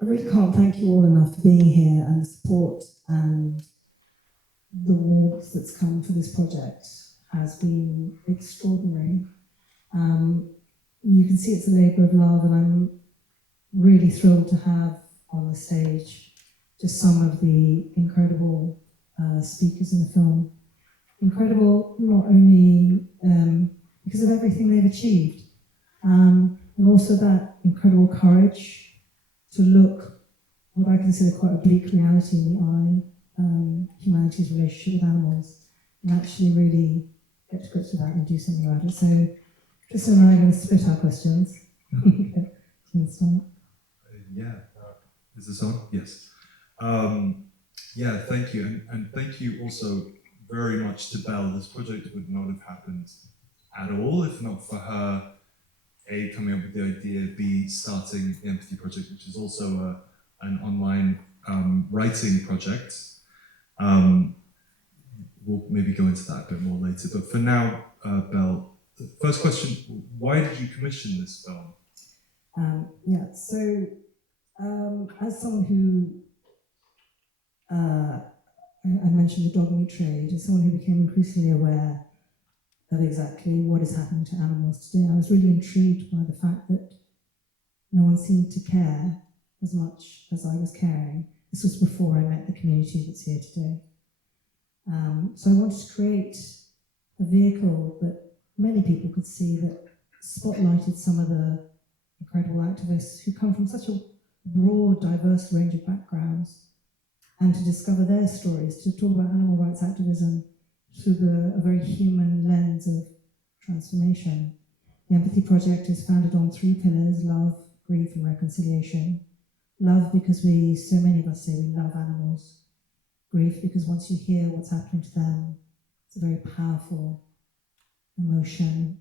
I really can't thank you all enough for being here and the support and the warmth that's come for this project has been extraordinary. You can see it's a labour of love, and I'm really thrilled to have on the stage just some of the incredible speakers in the film. Incredible not only because of everything they've achieved, and also that incredible courage to look what I consider quite a bleak reality in the eye, humanity's relationship with animals, and actually really get to grips with that and do something about it. So Tristan and I are going to split our questions. Yeah. Is this on? Yes. Yeah, thank you. And thank you also very much to Bel. This project would not have happened at all if not for her, A, coming up with the idea, B, starting the Empathy Project, which is also an online writing project. We'll maybe go into that a bit more later. But for now, Bel, the first question, why did you commission this film? As someone who, I mentioned the dog meat trade, as someone who became increasingly aware of exactly what is happening to animals today, I was really intrigued by the fact that no one seemed to care as much as I was caring. This was before I met the community that's here today. So I wanted to create a vehicle that many people could see that spotlighted some of the incredible activists who come from such a broad, diverse range of backgrounds, and to discover their stories, to talk about animal rights activism through a very human lens of transformation. The Empathy Project is founded on 3 pillars: love, grief, and reconciliation. Love, because so many of us say we love animals. Grief, because once you hear what's happening to them, it's a very powerful emotion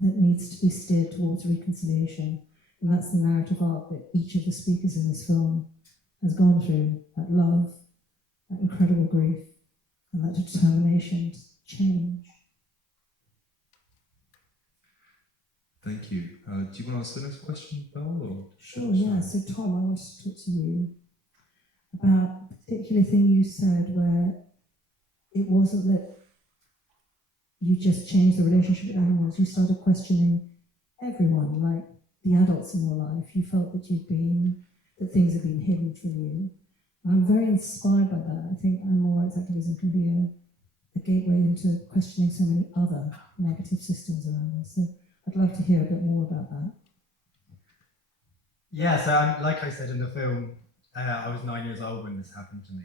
that needs to be steered towards reconciliation. And that's the narrative arc that each of the speakers in this film has gone through: that love, that incredible grief, and that determination to change. Thank you. Do you want to ask the next question, Bel? Or? Sure, yeah. So Tom, I wanted to talk to you about a particular thing you said where it wasn't that you just changed the relationship with animals, you started questioning everyone, like the adults in your life. You felt that that things had been hidden from you. And I'm very inspired by that. I think animal rights activism can be a gateway into questioning so many other negative systems around us. So I'd love to hear a bit more about that. Yeah, so like I said in the film, I was 9 years old when this happened to me.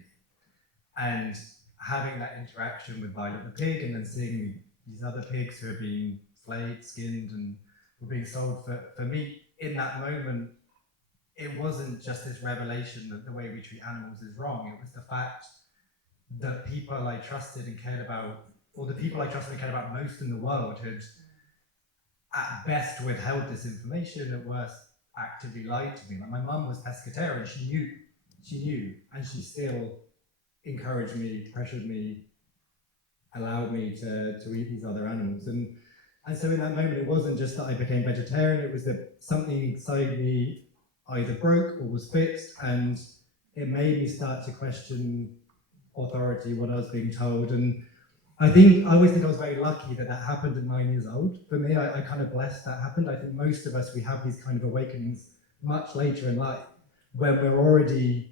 And having that interaction with Violet the pig, and then seeing these other pigs who are being flayed, skinned, and were being sold for meat, in that moment, it wasn't just this revelation that the way we treat animals is wrong. It was the fact that people I trusted and cared about, or the people I trusted and cared about most in the world, had at best withheld this information, at worst actively lied to me. Like, my mum was pescatarian, she knew, and she still encouraged me, pressured me, allowed me to eat these other animals. And so in that moment, it wasn't just that I became vegetarian, it was that something inside me either broke or was fixed, and it made me start to question authority, what I was being told. And I always think I was very lucky that happened at 9 years old. For me, I kind of blessed that happened. I think most of us, we have these kind of awakenings much later in life, when we're already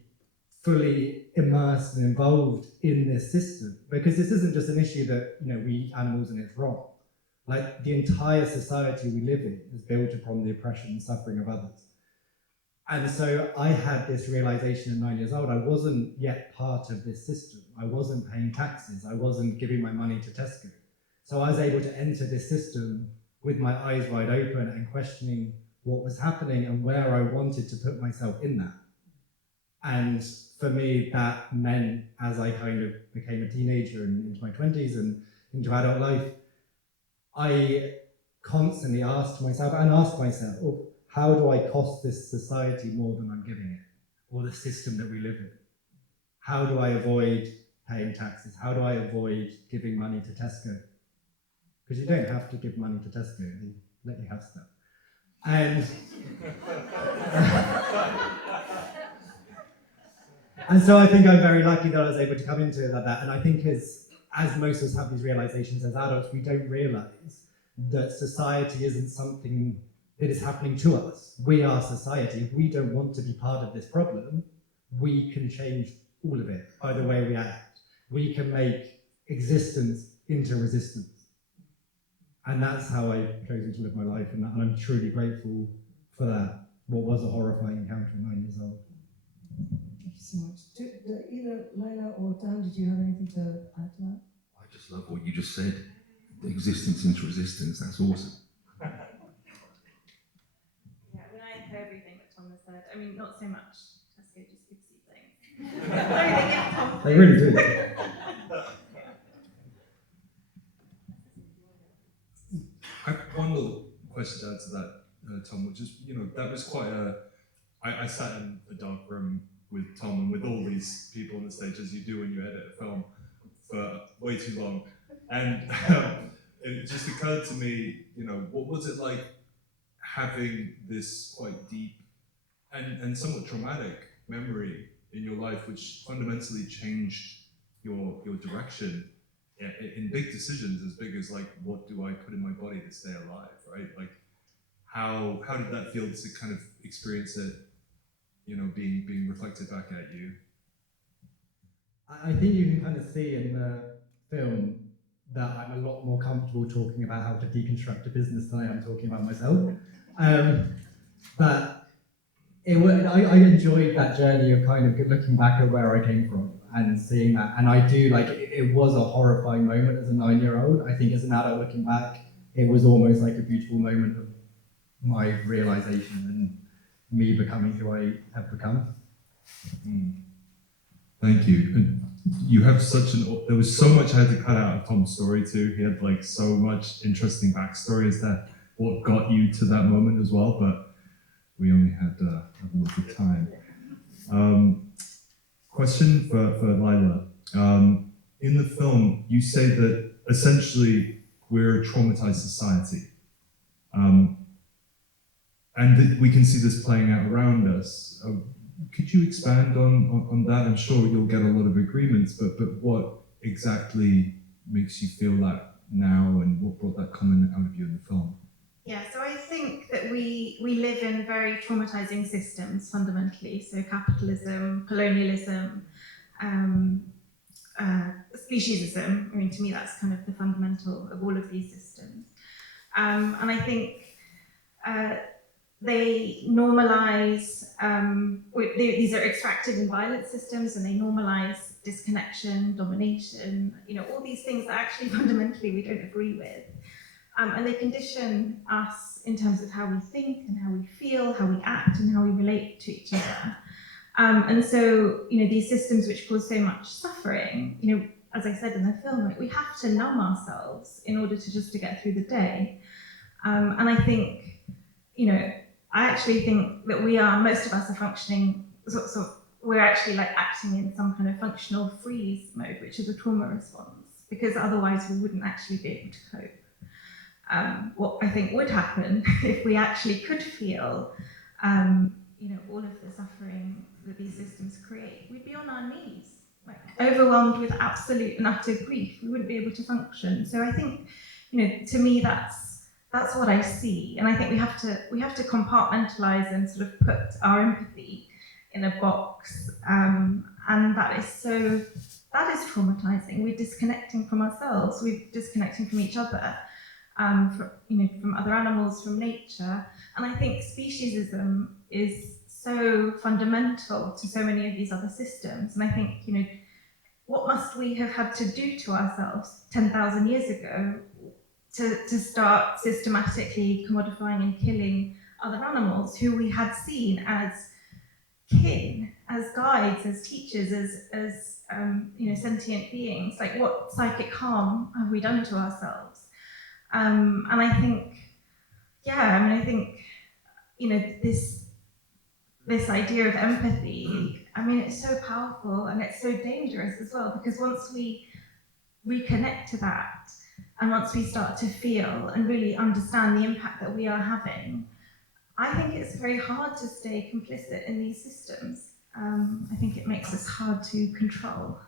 fully immersed and involved in this system. Because this isn't just an issue that, we eat animals and it's wrong. Like, the entire society we live in is built upon the oppression and suffering of others. And so I had this realization at 9 years old. I wasn't yet part of this system. I wasn't paying taxes. I wasn't giving my money to Tesco. So I was able to enter this system with my eyes wide open and questioning what was happening and where I wanted to put myself in that. And for me, that meant, as I kind of became a teenager and into my 20s and into adult life, I constantly asked myself, how do I cost this society more than I'm giving it? Or the system that we live in? How do I avoid paying taxes? How do I avoid giving money to Tesco? Because you don't have to give money to Tesco, they let you have stuff. And And so I think I'm very lucky that I was able to come into it like that. And I think as most of us have these realizations as adults, we don't realize that society isn't something that is happening to us. We are society. If we don't want to be part of this problem, we can change all of it by the way we act. We can make existence into resistance. And that's how I've chosen to live my life, and I'm truly grateful for that. What was a horrifying encounter at 9 years old. Thank you so much. Either Laila or Dan, did you have anything to add to that? I just love what you just said. Existence into resistance, that's awesome. Yeah, when I echo everything that Tom has said, I mean, not so much Tesco just gives you things. They give Tom They really do. I have one little question to add to that, Tom, which is, that was quite I sat in a dark room with Tom and with all these people on the stage, as you do when you edit a film, for way too long. And it just occurred to me, what was it like having this quite deep and somewhat traumatic memory in your life, which fundamentally changed your direction in big decisions as big as, like, what do I put in my body to stay alive, right? Like, how did that feel to kind of experience it, being reflected back at you? I think you can kind of see in the film that I'm a lot more comfortable talking about how to deconstruct a business than I am talking about myself. But I enjoyed that journey of kind of looking back at where I came from and seeing that. And I do, like, it was a horrifying moment as a 9-year-old. I think as an adult looking back, it was almost like a beautiful moment of my realization and me becoming who I have become. Thank you. And you have there was so much I had to cut out of Tom's story too. He had, like, so much interesting backstory as to what got you to that moment as well, but we only had a little time. Question for Laila. In the film, you say that essentially we're a traumatized society. And that we can see this playing out around us. Could you expand on that? I'm sure you'll get a lot of agreements, but what exactly makes you feel that now, and what brought that comment out of you in the film? Yeah, so I think that we live in very traumatizing systems fundamentally. So capitalism, colonialism, speciesism. I mean, to me, that's kind of the fundamental of all of these systems. And I think they normalize, these are extractive and violent systems, and they normalize disconnection, domination, all these things that actually fundamentally we don't agree with. And they condition us in terms of how we think and how we feel, how we act and how we relate to each other. And so, these systems which cause so much suffering, as I said in the film, we have to numb ourselves in order to get through the day. And I think, I actually think that most of us are functioning, we're actually like acting in some kind of functional freeze mode, which is a trauma response, because otherwise we wouldn't actually be able to cope. What I think would happen if we actually could feel, all of the suffering that these systems create, we'd be on our knees, like overwhelmed with absolute and utter grief. We wouldn't be able to function. So I think, to me, that's what I see, and I think we have to compartmentalize and sort of put our empathy in a box, and that is traumatizing. We're disconnecting from ourselves. We're disconnecting from each other, from other animals, from nature, and I think speciesism is so fundamental to so many of these other systems. And I think, what must we have had to do to ourselves 10,000 years ago to start systematically commodifying and killing other animals who we had seen as kin, as guides, as teachers, as sentient beings? Like, what psychic harm have we done to ourselves? And I think, this idea of empathy, it's so powerful and it's so dangerous as well, because once we reconnect to that, and once we start to feel and really understand the impact that we are having, I think it's very hard to stay complicit in these systems. I think it makes us hard to control.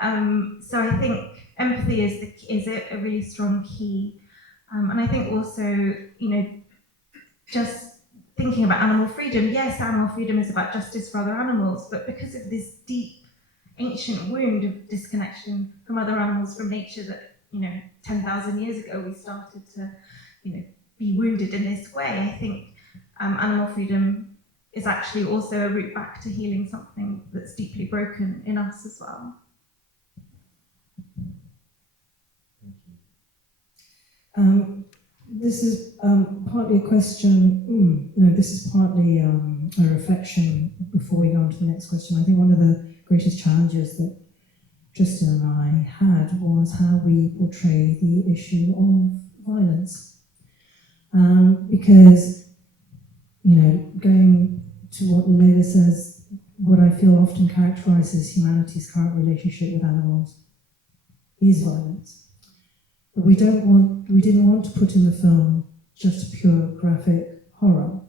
So I think empathy is a really strong key. And I think also, just thinking about animal freedom, yes, animal freedom is about justice for other animals, but because of this deep, ancient wound of disconnection from other animals, from nature, that 10,000 years ago we started to, be wounded in this way. I think animal freedom is actually also a route back to healing something that's deeply broken in us as well. This is partly a question, this is partly a reflection before we go on to the next question. I think one of the greatest challenges that Tristan and I had was how we portray the issue of violence. Because, going to what Laila says, what I feel often characterises humanity's current relationship with animals is violence. But we didn't want to put in the film just pure graphic horror.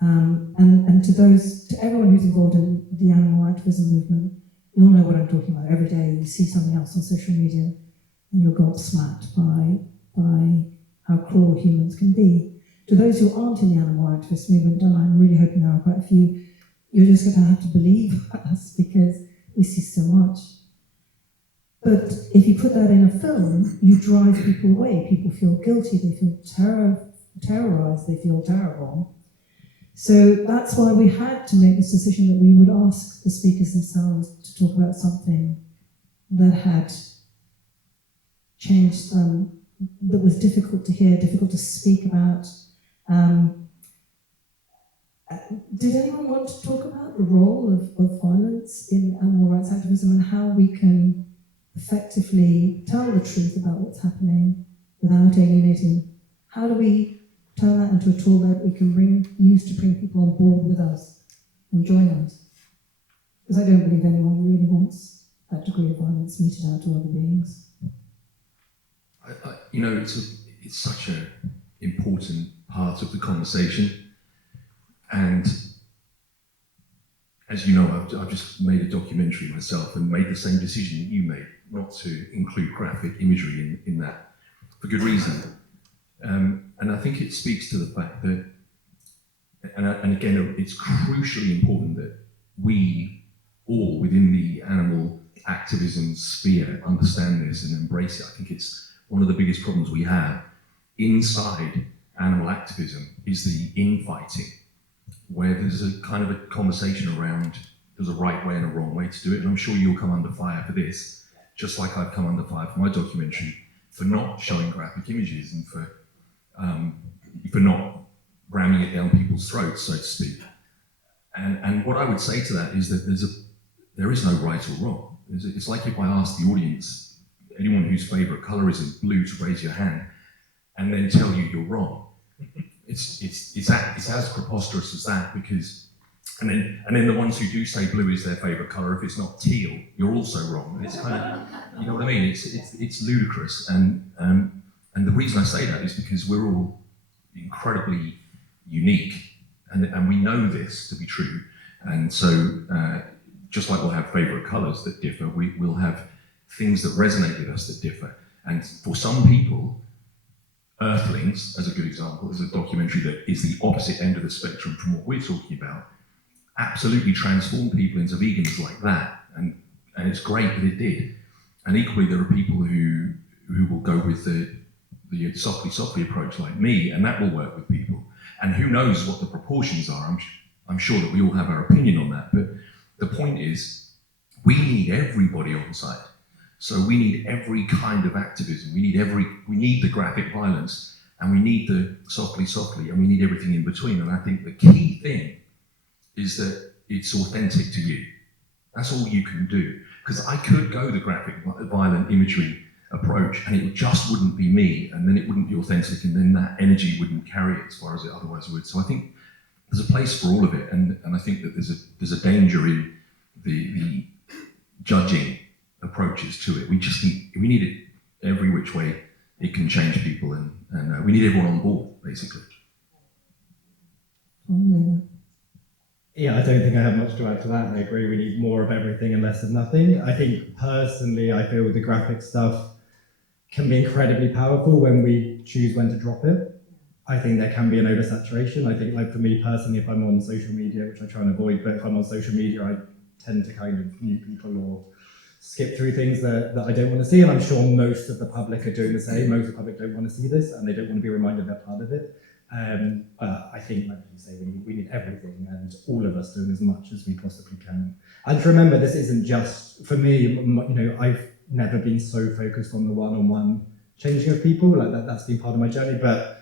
And to everyone who's involved in the animal activism movement, you'll know what I'm talking about. Every day you see something else on social media and you're gobsmacked by how cruel humans can be. To those who aren't in the animal activist movement, and I'm really hoping there are quite a few, you're just going to have to believe us because we see so much. But if you put that in a film, you drive people away. People feel guilty, they feel terrorized, they feel terrible. So that's why we had to make this decision that we would ask the speakers themselves to talk about something that had changed them, that was difficult to hear, difficult to speak about. Did anyone want to talk about the role of violence in animal rights activism and how we can effectively tell the truth about what's happening without alienating? How do we turn that into a tool that we can use to bring people on board with us and join us? Because I don't believe anyone really wants that degree of violence meted out to other beings. It's such an important part of the conversation. And as you know, I've just made a documentary myself and made the same decision that you made, not to include graphic imagery in that, for good reason. And I think it speaks to the fact that, and again, it's crucially important that we all within the animal activism sphere understand this and embrace it. I think it's one of the biggest problems we have inside animal activism is the infighting, where there's a kind of a conversation around there's a right way and a wrong way to do it. And I'm sure you'll come under fire for this, just like I've come under fire for my documentary, for not showing graphic images and for not ramming it down people's throats, so to speak. And what I would say to that is that there is no right or wrong. It's like if I asked the audience, anyone whose favourite colour is in blue, to raise your hand, and then tell you you're wrong. It's as preposterous as that, because and then the ones who do say blue is their favourite colour, if it's not teal, you're also wrong. And it's kind of, you know what I mean? It's ludicrous, and the reason I say that is because we're all incredibly unique, and we know this to be true. And so, just like we'll have favourite colours that differ, we'll have things that resonate with us that differ. And for some people, Earthlings, as a good example, is a documentary that is the opposite end of the spectrum from what we're talking about, absolutely transformed people into vegans like that, and it's great that it did. And equally, there are people who will go with the softly approach like me, and that will work with people. And who knows what the proportions are? I'm sure that we all have our opinion on that, but the point is, we need everybody on side. So we need every kind of activism. We need the graphic violence, and we need the softly, and we need everything in between. And I think the key thing is that it's authentic to you. That's all you can do. Because I could go the graphic violent imagery approach, and it just wouldn't be me, and then it wouldn't be authentic, and then that energy wouldn't carry it as far as it otherwise would. So I think there's a place for all of it, and I think that there's a danger in the judging approaches to it. We need it every which way it can change people, and we need everyone on board, basically. Yeah, I don't think I have much to add to that. I agree, we need more of everything and less of nothing. I think personally, I feel the graphic stuff can be incredibly powerful when we choose when to drop it. I think there can be an oversaturation. I think, like, for me personally, if I'm on social media, which I try and avoid, but if I'm on social media, I tend to kind of mute people or skip through things that I don't want to see, and I'm sure most of the public are doing the same. Most of the public don't want to see this, and they don't want to be reminded they're part of it. But I think, like you say, we need everything, and all of us doing as much as we possibly can. And to remember, this isn't just, for me, you know, I've never been so focused on the one-on-one changing of people, like that's been part of my journey, but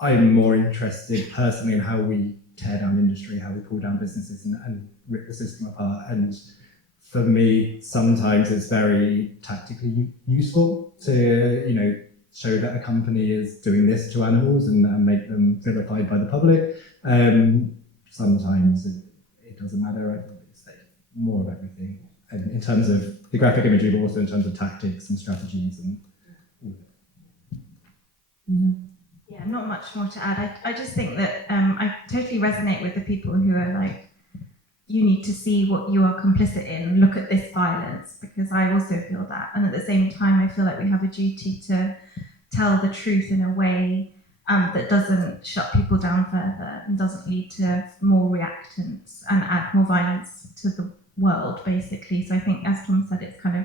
I'm more interested personally in how we tear down industry, how we pull down businesses and rip the system apart. And for me, sometimes it's very tactically useful to, you know, show that a company is doing this to animals and make them vilified by the public. Sometimes it doesn't matter. I think it's like more of everything, and in terms of the graphic imagery, but also in terms of tactics and strategies and all of it. Mm-hmm. Yeah, not much more to add. I just think that I totally resonate with the people who are like, you need to see what you are complicit in, look at this violence, because I also feel that. And at the same time, I feel like we have a duty to tell the truth in a way that doesn't shut people down further and doesn't lead to more reactants and add more violence to the world, basically. So I think, as Tom said, it's kind of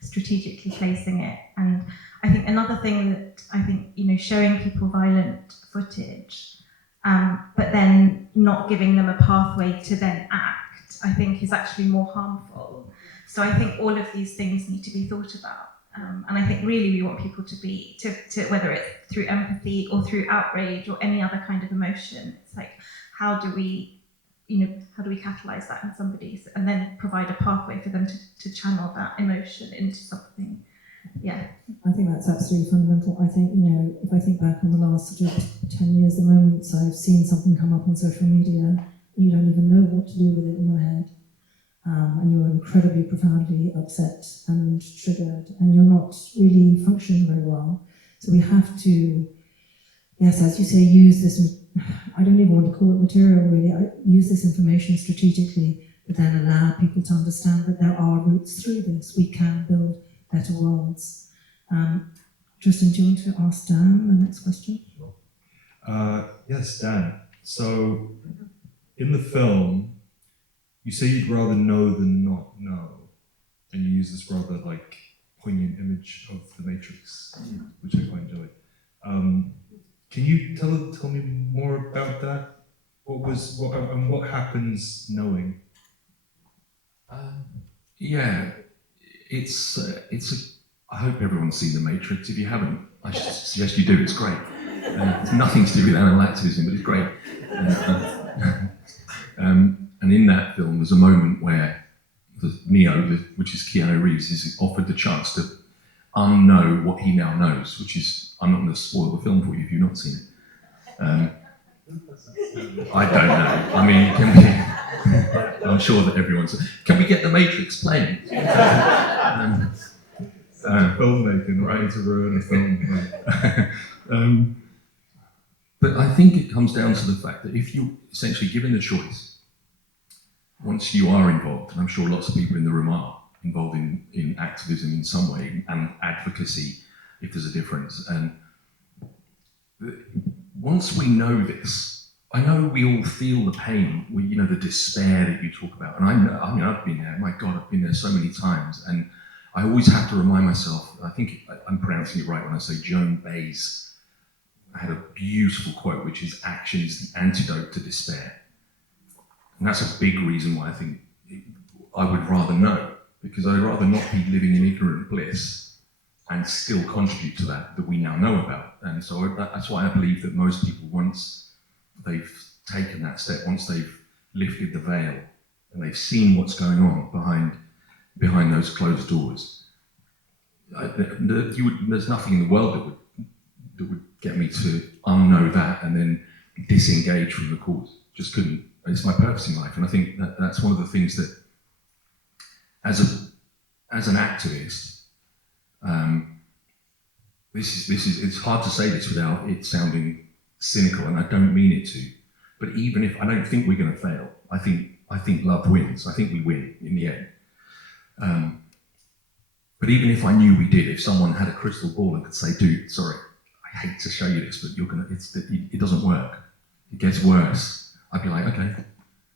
strategically placing it. And I think another thing that I think, you know, showing people violent footage, but then not giving them a pathway to then act, I think is actually more harmful. So I think all of these things need to be thought about. And I think really we want people to be, to whether it's through empathy or through outrage or any other kind of emotion, it's like, how do we catalyze that in somebody and then provide a pathway for them to channel that emotion into something. Yeah. I think that's absolutely fundamental. I think, you know, if I think back on the last sort of 10 years, the moments I've seen something come up on social media, you don't even know what to do with it in your head. And you're incredibly profoundly upset and triggered, and you're not really functioning very well. So we have to, yes, as you say, use this, I don't even want to call it material really, use this information strategically, but then allow people to understand that there are routes through this. We can build better worlds. Tristan, do you want to ask Dan the next question? Yes, Dan. So, in the film, you say you'd rather know than not know, and you use this rather like poignant image of the Matrix, which I quite enjoyed. Can you tell me more about that? What happens knowing? Yeah, it's I hope everyone's seen The Matrix. If you haven't, I should suggest you do. It's great. It's nothing to do with animal activism, but it's great. And in that film, there's a moment where Neo, which is Keanu Reeves, is offered the chance to unknow what he now knows, which is, I'm not going to spoil the film for you if you've not seen it. I don't know. I mean, it can be, I'm sure that everyone's. Can we get The Matrix playing? Filmmaking, right, to ruin a film. But I think it comes down to the fact that if you essentially given the choice, once you are involved, and I'm sure lots of people in the room are involved in activism in some way and advocacy, if there's a difference. And once we know this, I know we all feel the pain, you know, the despair that you talk about. And I've been there. My God, I've been there so many times. And I always have to remind myself. I think I'm pronouncing it right when I say Joan Baez had a beautiful quote, which is "Action is the antidote to despair." And that's a big reason why I think I would rather know, because I'd rather not be living in ignorant bliss and still contribute to that we now know about. And so that's why I believe that most people, once they've taken that step, once they've lifted the veil and they've seen what's going on behind those closed doors, there's nothing in the world that would get me to unknow that and then disengage from the cause. Just couldn't. It's my purpose in life, and I think that's one of the things that, as an activist, it's hard to say this without it sounding cynical, and I don't mean it to. But even if I don't think we're going to fail, I think love wins. I think we win in the end. But even if I knew we did, if someone had a crystal ball and could say, dude, sorry, I hate to show you this, but it doesn't work. It gets worse. I'd be like, okay,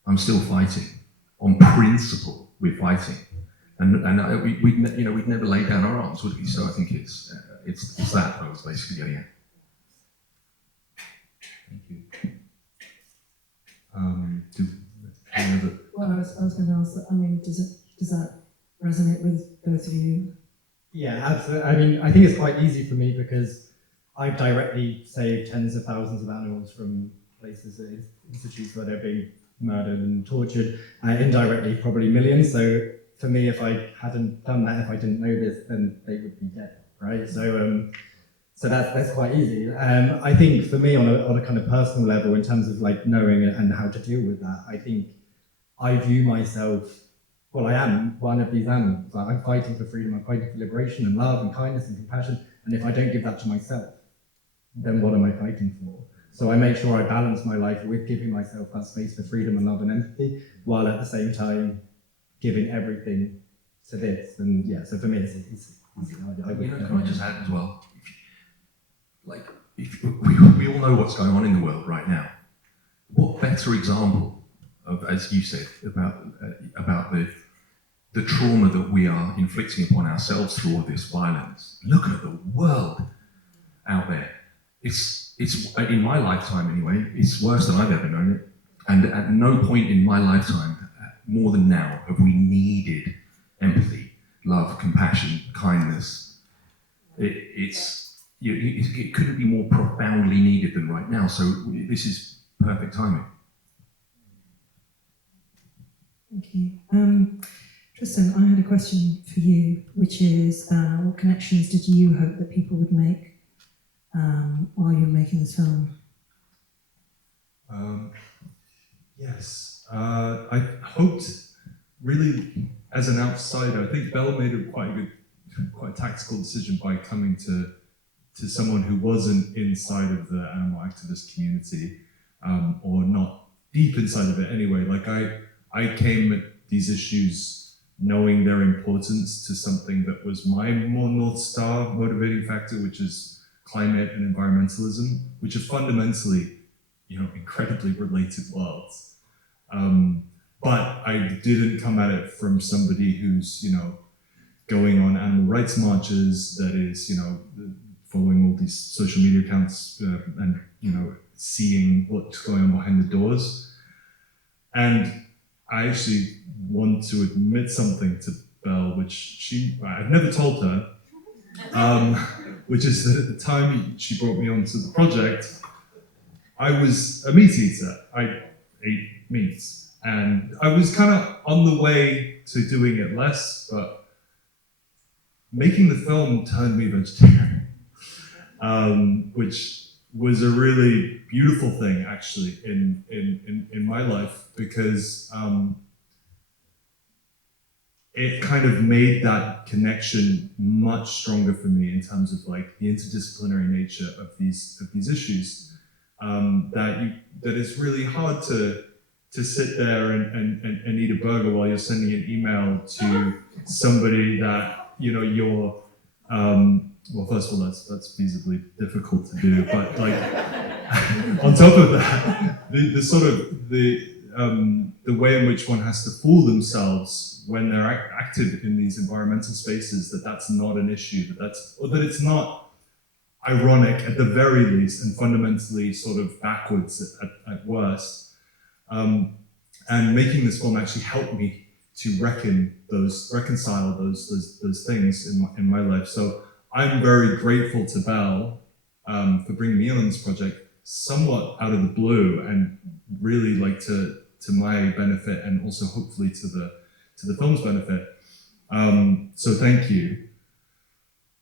I'm still fighting. On principle, we're fighting. And we'd never lay down our arms, would we? So I think it's that I was basically getting at. Thank you. Any other? Well, I was going to ask that. I mean, does that resonate with both of you? Yeah, absolutely. I mean, I think it's quite easy for me because I've directly saved tens of thousands of animals from places, institutes where they're being murdered and tortured, indirectly probably millions. So for me, if I hadn't done that, if I didn't know this, then they would be dead, right? So that's quite easy. I think for me, on a kind of personal level, in terms of like knowing and how to deal with that, I think I view myself. Well, I am one of these animals. Like, I'm fighting for freedom. I'm fighting for liberation and love and kindness and compassion. And if I don't give that to myself, then what am I fighting for? So I make sure I balance my life with giving myself that space for freedom and love and empathy, while at the same time giving everything to this. And yeah, so for me, it's easy. Can I just add as well? We all know what's going on in the world right now. What better example of, as you said, about the trauma that we are inflicting upon ourselves through all this violence? Look at the world out there. It's in my lifetime anyway, it's worse than I've ever known it. And at no point in my lifetime, more than now, have we needed empathy, love, compassion, kindness. It couldn't be more profoundly needed than right now. So this is perfect timing. Thank you. Tristan, I had a question for you, which is what connections did you hope that people would make while you're making this film? Yes, I hoped really, as an outsider, I think Bel made a quite tactical decision by coming to someone who wasn't inside of the animal activist community, or not deep inside of it anyway. Like I came at these issues knowing their importance to something that was my more North Star motivating factor, which is climate and environmentalism, which are fundamentally, incredibly related worlds. But I didn't come at it from somebody who's, going on animal rights marches, that is, following all these social media accounts and, seeing what's going on behind the doors. And I actually want to admit something to Bel, which I've never told her, which is that at the time she brought me onto the project, I was a meat eater. I ate meat. And I was kind of on the way to doing it less, but making the film turned me vegetarian, which was a really beautiful thing, actually, in my life, because it kind of made that connection much stronger for me in terms of like the interdisciplinary nature of these issues. That it's really hard to sit there and eat a burger while you're sending an email to somebody that you're well, first of all, that's feasibly difficult to do, but like on top of that, the sort of the way in which one has to fool themselves when they're active in these environmental spaces, that's not an issue, that it's not ironic at the very least, and fundamentally sort of backwards at worst. And making this film actually helped me to reconcile those things in my life. So I'm very grateful to Bel for bringing me on this project, somewhat out of the blue, and really like to my benefit, and also hopefully to the film's benefit. So thank you.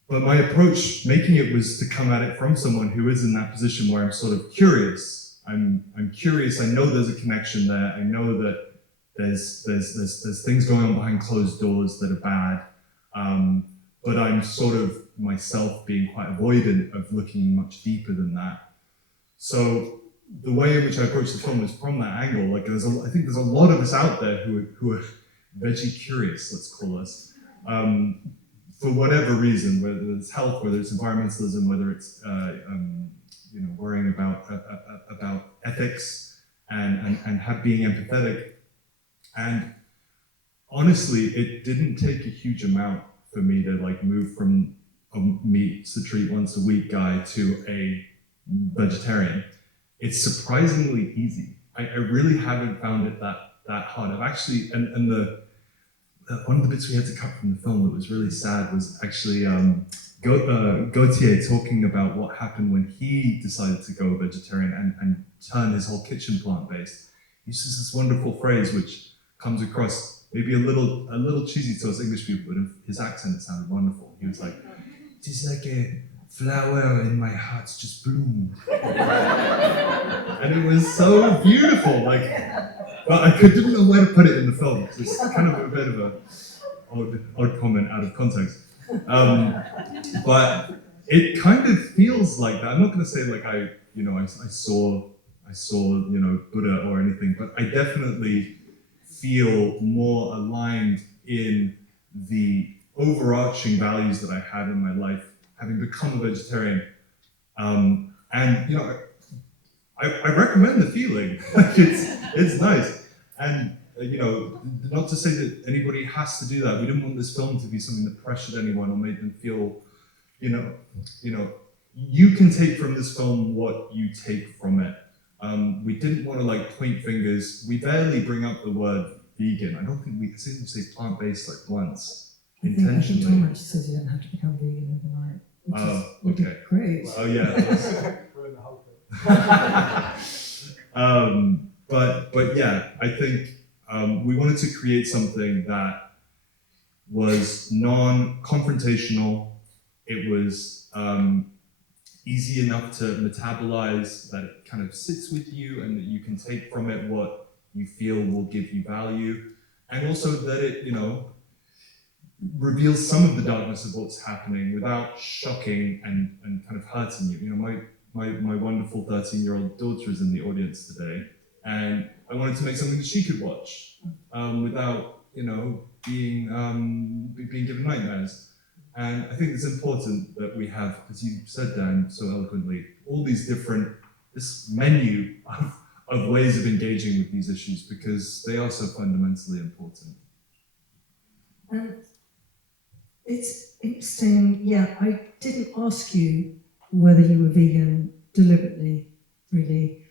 But my approach making it was to come at it from someone who is in that position where I'm sort of curious. I'm curious. I know there's a connection there. I know that there's things going on behind closed doors that are bad. But I'm sort of myself being quite avoidant of looking much deeper than that. So the way in which I approach the film is from that angle. Like, I think there's a lot of us out there who are veggie curious, let's call us, for whatever reason, whether it's health, whether it's environmentalism, whether it's worrying about ethics and being empathetic. And honestly, it didn't take a huge amount for me to like move from a meats to treat once a week guy to a vegetarian. It's surprisingly easy. I really haven't found it that hard. I've actually, and one of the bits we had to cut from the film that was really sad was actually Gautier talking about what happened when he decided to go vegetarian and turn his whole kitchen plant-based. He uses this wonderful phrase which comes across maybe a little cheesy to us English people, but in his accent sounded wonderful. He was like, "It is like a flower in my heart just bloomed." And it was so beautiful, like, but I didn't know where to put it in the film. It's kind of a bit of a odd comment out of context. But it kind of feels like that. I'm not going to say like I saw Buddha or anything, but I definitely feel more aligned in the overarching values that I had in my life, having become a vegetarian. And I recommend the feeling. It's nice. And not to say that anybody has to do that. We didn't want this film to be something that pressured anyone or made them feel, you can take from this film what you take from it. We didn't want to like point fingers. We barely bring up the word vegan. I don't think we say plant-based like once, intentionally. I think Tom actually says you don't have to become vegan overnight. Which is great. Oh yeah. But yeah, I think we wanted to create something that was non-confrontational. It was easy enough to metabolize, that it kind of sits with you and that you can take from it what you feel will give you value. And also that it, reveals some of the darkness of what's happening without shocking and kind of hurting you. My wonderful 13-year-old daughter is in the audience today, and I wanted to make something that she could watch without, being given nightmares. And I think it's important that we have, as you said, Dan, so eloquently, all these this menu of ways of engaging with these issues, because they are so fundamentally important. And it's interesting, yeah, I didn't ask you whether you were vegan deliberately, really,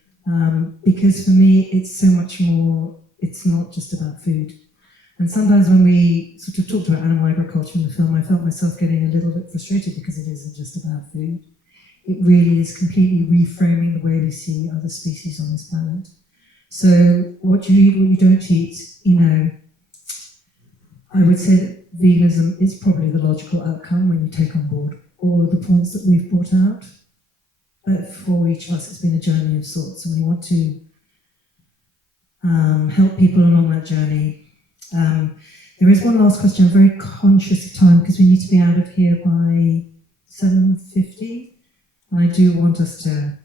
because for me it's so much more, it's not just about food. And sometimes when we sort of talked about animal agriculture in the film, I felt myself getting a little bit frustrated because it isn't just about food. It really is completely reframing the way we see other species on this planet. So what you eat, what you don't eat, I would say that veganism is probably the logical outcome when you take on board all of the points that we've brought out. But for each of us, it's been a journey of sorts, and we want to help people along that journey. There is one last question. I'm very conscious of time because we need to be out of here by 7:50. And I do want us to...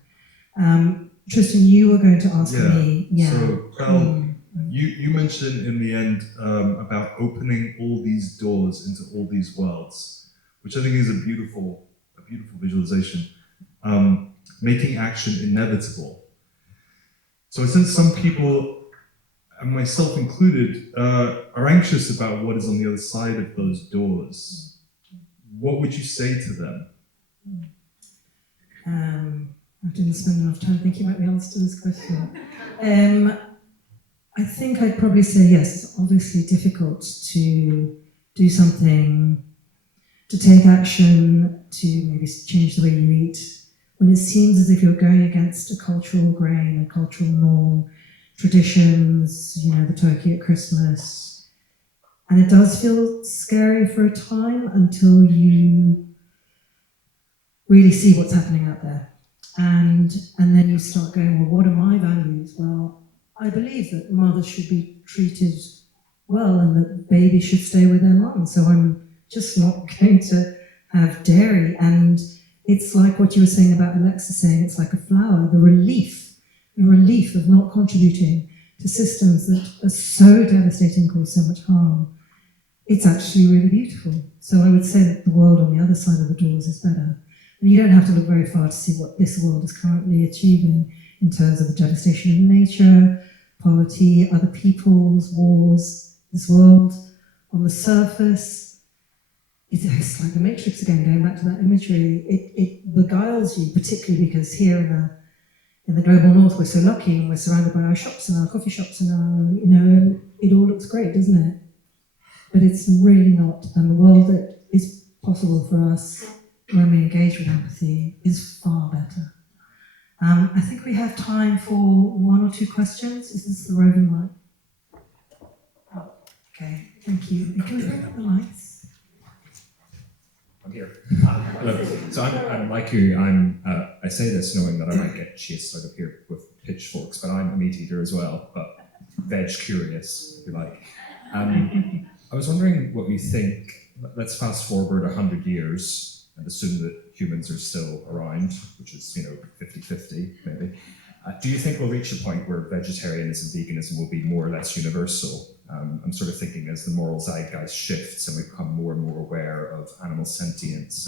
Tristan, you were going to ask me... Yeah. So, Bel, you mentioned in the end about opening all these doors into all these worlds, which I think is a beautiful visualization. Making action inevitable. So I sense some people, and myself included, are anxious about what is on the other side of those doors. What would you say to them? I didn't spend enough time thinking about the answer to this question. I think I'd probably say yes, it's obviously difficult to do something, to take action, to maybe change the way you eat, when it seems as if you're going against a cultural grain, a cultural norm, traditions, the turkey at Christmas. And it does feel scary for a time until you really see what's happening out there. And then you start going, well, what are my values? Well, I believe that mothers should be treated well and that babies should stay with their mum. So I'm just not going to have dairy. And it's like what you were saying about Alexa saying, it's like a flower, the relief relief of not contributing to systems that are so devastating and cause so much harm, it's actually really beautiful. So I would say that the world on the other side of the doors is better. And you don't have to look very far to see what this world is currently achieving in terms of the devastation of nature, poverty, other peoples, wars. This world on the surface, it's like the Matrix again, going back to that imagery. It beguiles you, particularly because here in the global north we're so lucky and we're surrounded by our shops and our coffee shops and our, and it all looks great, doesn't it? But it's really not. And the world that is possible for us when we engage with empathy is far better. I think we have time for one or two questions. Is this the roving light? Oh, okay, thank you. Can we bring up the lights? I'm here. Hello. So I'm like you. I say this knowing that I might get chased out of here with pitchforks, but I'm a meat eater as well, but veg curious, if you like. I was wondering what you think. Let's fast forward 100 years and assume that humans are still around, which is 50-50 maybe. Do you think we'll reach a point where vegetarianism, veganism will be more or less universal? I'm sort of thinking as the moral zeitgeist shifts and we become more and more aware of animal sentience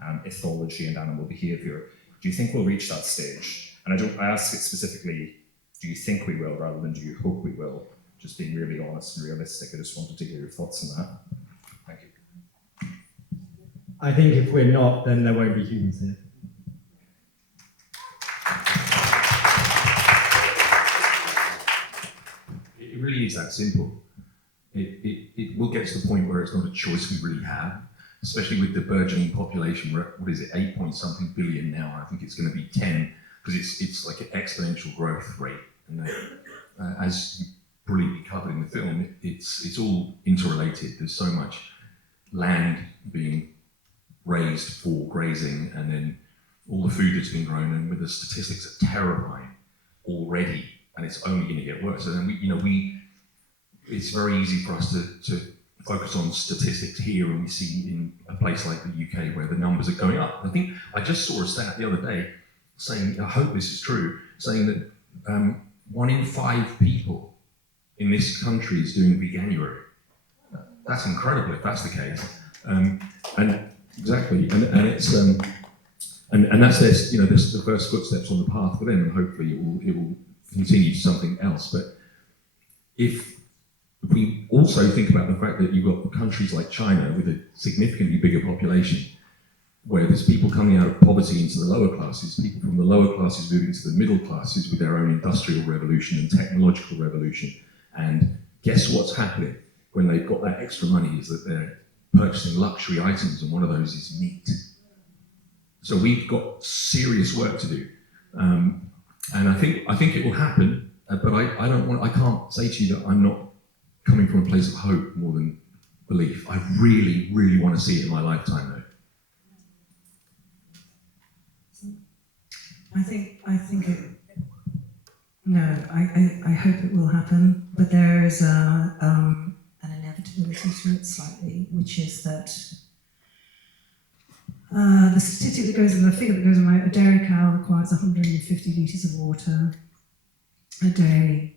and ethology and animal behavior. Do you think we'll reach that stage? And I ask it specifically, do you think we will rather than do you hope we will? Just being really honest and realistic. I just wanted to hear your thoughts on that. Thank you. I think if we're not, then there won't be humans here. It really is that simple. It will get to the point where it's not a choice we really have, especially with the burgeoning population. What is it, 8 point something billion now? I think it's going to be 10, because it's like an exponential growth rate. And as you brilliantly covered in the film, it's all interrelated. There's so much land being raised for grazing, and then all the food that's been grown, and with the statistics are terrifying already, and it's only going to get worse. And then it's very easy for us to focus on statistics here, and we see in a place like the UK where the numbers are going up. I think I just saw a stat the other day saying, I hope this is true, saying that 1 in 5 people in this country is doing veganuary. That's incredible if that's the case. And exactly, and it's and that's this. This is the first footsteps on the path for them, and hopefully it will continue to something else. But if we also think about the fact that you've got countries like China with a significantly bigger population, where there's people coming out of poverty into the lower classes, people from the lower classes moving to the middle classes with their own industrial revolution and technological revolution. And guess what's happening when they've got that extra money is that they're purchasing luxury items, and one of those is meat. So we've got serious work to do. And I think it will happen, but I can't say to you that I'm not coming from a place of hope more than belief. I really, really want to see it in my lifetime, though. I hope it will happen, but there is an inevitability to it slightly, which is that the figure that goes on a dairy cow requires 150 litres of water a day,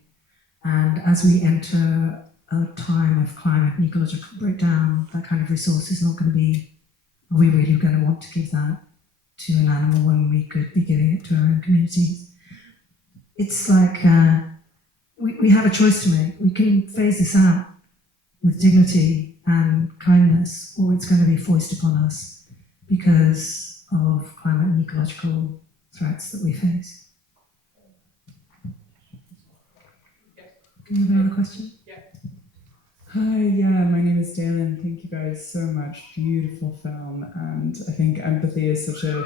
and as we enter a time of climate and ecological breakdown, that kind of resource is not going to be, are we really going to want to give that to an animal when we could be giving it to our own communities? It's like we have a choice to make. We can phase this out with dignity and kindness, or it's going to be foisted upon us because of climate and ecological threats that we face. Can you have another question? Hi, yeah, my name is Dalen. Thank you guys so much. Beautiful film. And I think empathy is such a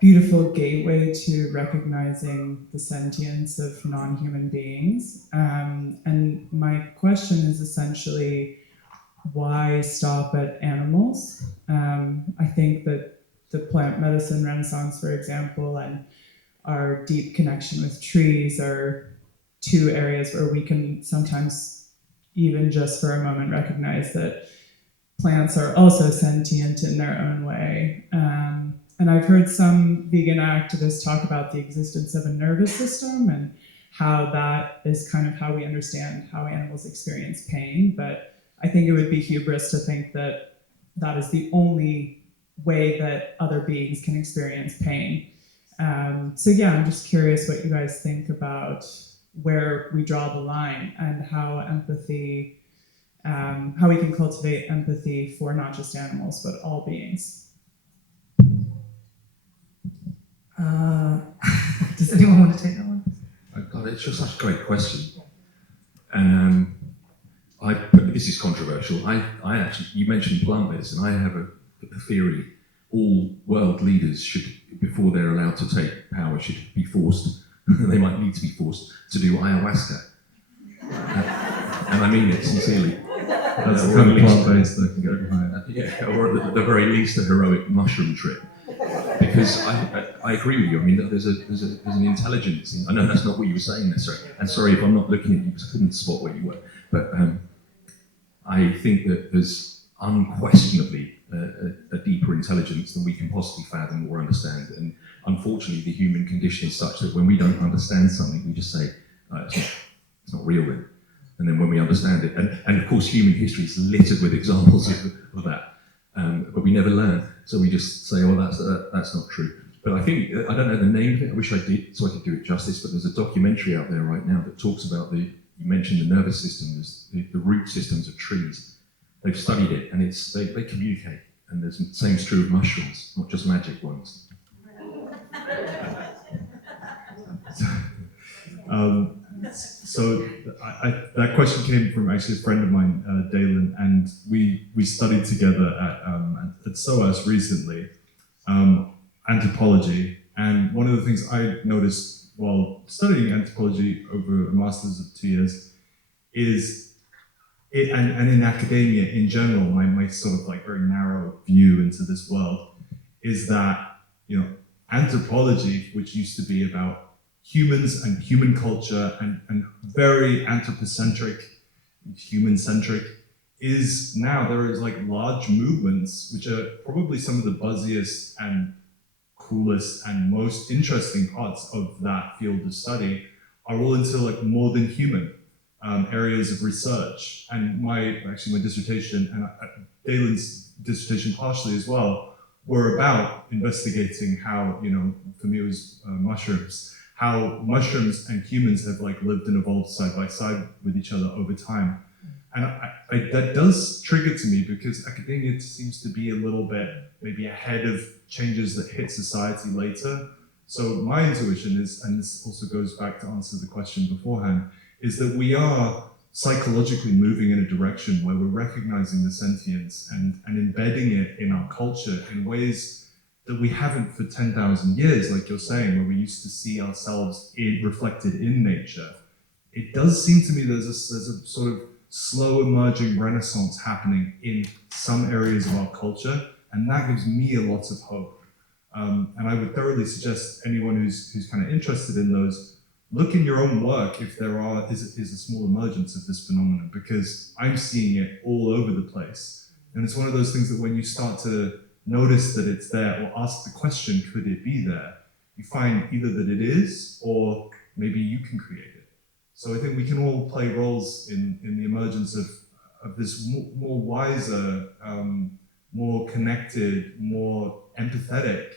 beautiful gateway to recognizing the sentience of non-human beings. And my question is essentially, why stop at animals? I think that the plant medicine renaissance, for example, and our deep connection with trees are 2 areas where we can sometimes even just for a moment recognize that plants are also sentient in their own way. And I've heard some vegan activists talk about the existence of a nervous system and how that is kind of how we understand how animals experience pain. But I think it would be hubris to think that that is the only way that other beings can experience pain. So yeah, I'm just curious what you guys think about where we draw the line and how empathy, how we can cultivate empathy for not just animals, but all beings. Does anyone want to take that one? Oh God, it's just such a great question. And this is controversial. I actually, you mentioned plant-based, and I have a theory. All world leaders should, before they're allowed to take power, should be forced, they might need to be forced, to do ayahuasca. And I mean it sincerely. That's the kind of plant-based that can go behind. Yeah, or at the very least, a heroic mushroom trip. Because I agree with you. I mean, there's an intelligence in, I know that's not what you were saying necessarily. And sorry if I'm not looking at you because I couldn't spot where you were. But I think that there's unquestionably a deeper intelligence than we can possibly fathom or understand. And unfortunately, the human condition is such that when we don't understand something, we just say, it's not real then. And then when we understand it, and of course, human history is littered with examples of that. But we never learn, so we just say, "Oh, that's not true." But I think I don't know the name of it. I wish I did, so I could do it justice. But there's a documentary out there right now that talks about you mentioned the nervous system, the root systems of trees. They've studied it, and they communicate. And the same is true of mushrooms, not just magic ones. So that question came from actually a friend of mine, Dalen, and we studied together at SOAS recently, anthropology. And one of the things I noticed while studying anthropology over a master's of 2 years is, and in academia in general, my sort of like very narrow view into this world is that, anthropology, which used to be about humans and human culture and very anthropocentric, human-centric, is now there is like large movements, which are probably some of the buzziest and coolest and most interesting parts of that field of study, are all into like more than human areas of research. And my dissertation and Dalen's dissertation partially as well were about investigating how, for me it was mushrooms, how mushrooms and humans have like lived and evolved side by side with each other over time. And that does trigger to me because academia seems to be a little bit maybe ahead of changes that hit society later. So my intuition is, and this also goes back to answer the question beforehand, is that we are psychologically moving in a direction where we're recognizing the sentience and embedding it in our culture in ways that we haven't for 10,000 years, like you're saying, where we used to see ourselves reflected in nature. It does seem to me there's a sort of slow emerging renaissance happening in some areas of our culture, and that gives me a lot of hope. And I would thoroughly suggest anyone who's kind of interested in those, look in your own work if there is a small emergence of this phenomenon, because I'm seeing it all over the place. And it's one of those things that when you start to notice that it's there or ask the question, could it be there? You find either that it is, or maybe you can create it. So I think we can all play roles in the emergence of this more wiser, more connected, more empathetic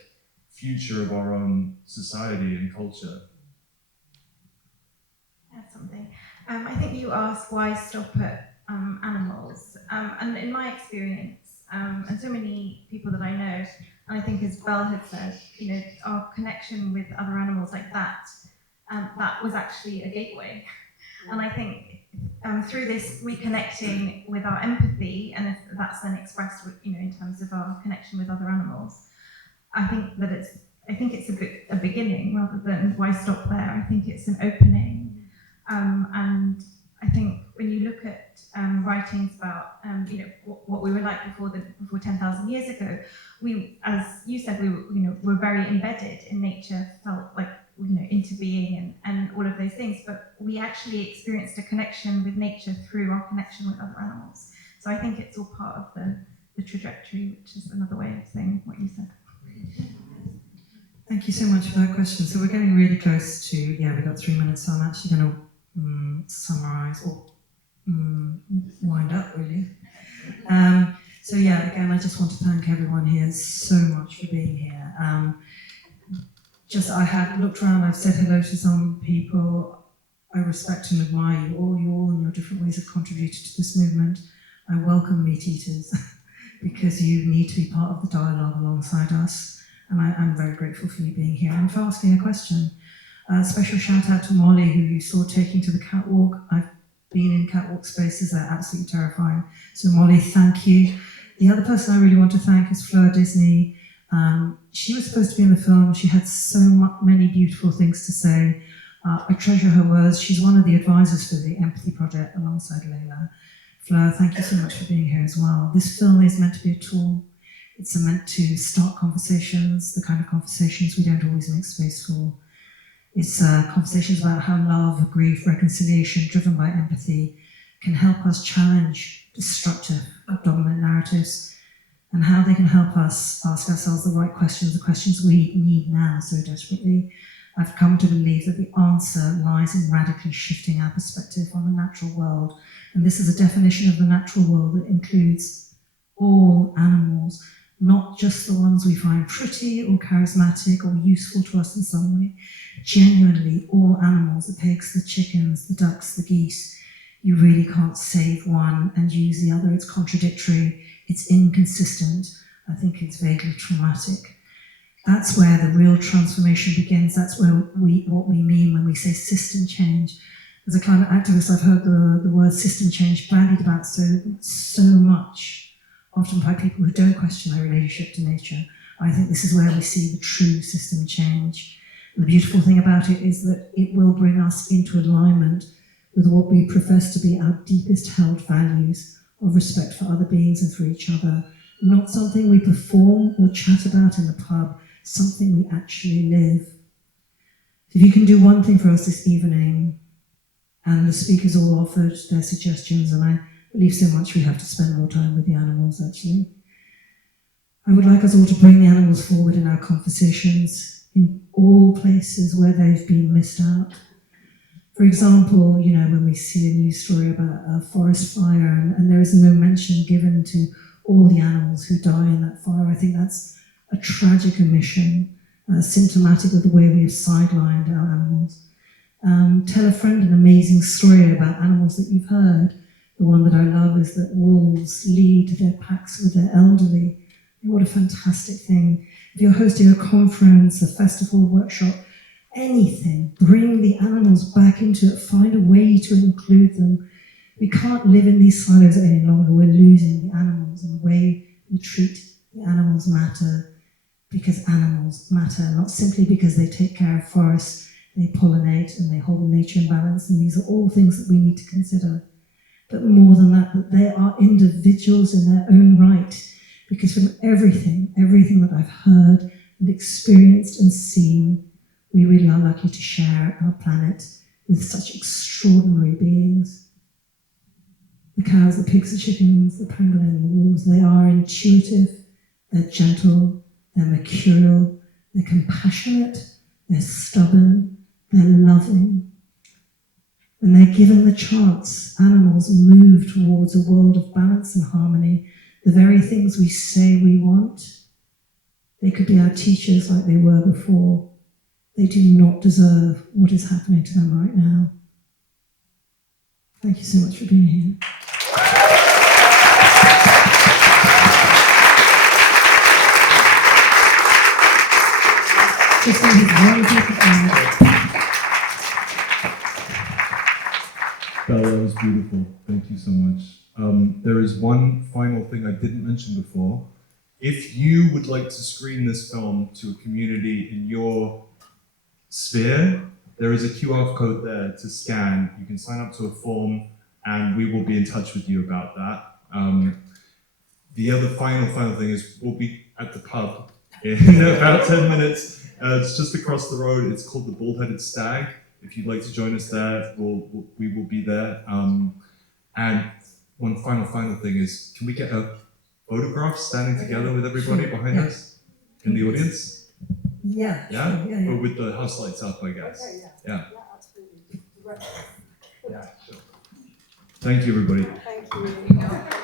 future of our own society and culture. Add something. I think you asked why stop at animals, and in my experience, and so many people that I know, and I think as Bel had said, our connection with other animals like that, that was actually a gateway. And I think through this reconnecting with our empathy, and if that's then expressed, in terms of our connection with other animals, I think it's a beginning rather than why stop there. I think it's an opening, and I think when you look at writings about what we were like before 10,000 years ago, we, as you said, we're very embedded in nature, felt like into being and all of those things, but we actually experienced a connection with nature through our connection with other animals. So I think it's all part of the trajectory, which is another way of saying what you said. Thank you so much for that question. So we're getting really close to, we've got 3 minutes, so I'm actually going to summarise or wind up, really. Again, I just want to thank everyone here so much for being here. I have looked around, I've said hello to some people. I respect and admire you all in your different ways have contributed to this movement. I welcome meat eaters because you need to be part of the dialogue alongside us. And I'm very grateful for you being here and for asking a question. Special shout out to Molly, who you saw taking to the catwalk. I've been in catwalk spaces, they're absolutely terrifying. So Molly, thank you. The other person I really want to thank is Fleur Disney. She was supposed to be in the film. She had so many beautiful things to say. I treasure her words. She's one of the advisors for the Empathy Project alongside Laila. Fleur, thank you so much for being here as well. This film is meant to be a tool. It's meant to start conversations, the kind of conversations we don't always make space for. It's conversations about how love, grief, reconciliation, driven by empathy, can help us challenge destructive, dominant narratives, and how they can help us ask ourselves the right questions, the questions we need now so desperately. I've come to believe that the answer lies in radically shifting our perspective on the natural world. And this is a definition of the natural world that includes all animals, not just the ones we find pretty or charismatic or useful to us in some way. Genuinely, all animals, the pigs, the chickens, the ducks, the geese. You really can't save one and use the other. It's contradictory, it's inconsistent. I think it's vaguely traumatic. That's where the real transformation begins. That's where what we mean when we say system change. As a climate activist, I've heard the word system change bandied about so much, often by people who don't question their relationship to nature. I think this is where we see the true system change. And the beautiful thing about it is that it will bring us into alignment with what we profess to be our deepest held values of respect for other beings and for each other. Not something we perform or chat about in the pub, something we actually live. If you can do one thing for us this evening, and the speakers all offered their suggestions, and I believe so much we have to spend more time with the animals, actually. I would like us all to bring the animals forward in our conversations in all places where they've been missed out. For example, when we see a news story about a forest fire and there is no mention given to all the animals who die in that fire, I think that's a tragic omission, symptomatic of the way we have sidelined our animals. Tell a friend an amazing story about animals that you've heard. The one that I love is that wolves lead their packs with their elderly. What a fantastic thing. If you're hosting a conference, a festival, workshop, anything, bring the animals back into it, find a way to include them. We can't live in these silos any longer. We're losing the animals, and the way we treat the animals matter because animals matter, not simply because they take care of forests, they pollinate and they hold nature in balance, and these are all things that we need to consider. But more than that they are individuals in their own right, because from everything that I've heard and experienced and seen, we really are lucky to share our planet with such extraordinary beings. The cows, the pigs, the chickens, the pangolin, the wolves, they are intuitive, they're gentle, they're mercurial, they're compassionate, they're stubborn, they're loving. When they're given the chance, animals move towards a world of balance and harmony. The very things we say we want, they could be our teachers like they were before. They do not deserve what is happening to them right now. Thank you so much for being here. Just very beautiful. Bel, that was beautiful. Thank you so much. There is one final thing I didn't mention before. If you would like to screen this film to a community in your sphere, there is a QR code there to scan. You can sign up to a form and we will be in touch with you about that. The other final thing is we'll be at the pub in about 10 minutes. It's just across the road. It's called the Bald-Headed Stag. If you'd like to join us there, we will be there. And one final thing is, can we get a photograph standing together with everybody behind us in the audience? Yeah. Yeah? Sure, yeah. But with the house lights up, I guess. Okay, yeah. Yeah. Yeah, absolutely. Right. Yeah, sure. Thank you, everybody. Thank you.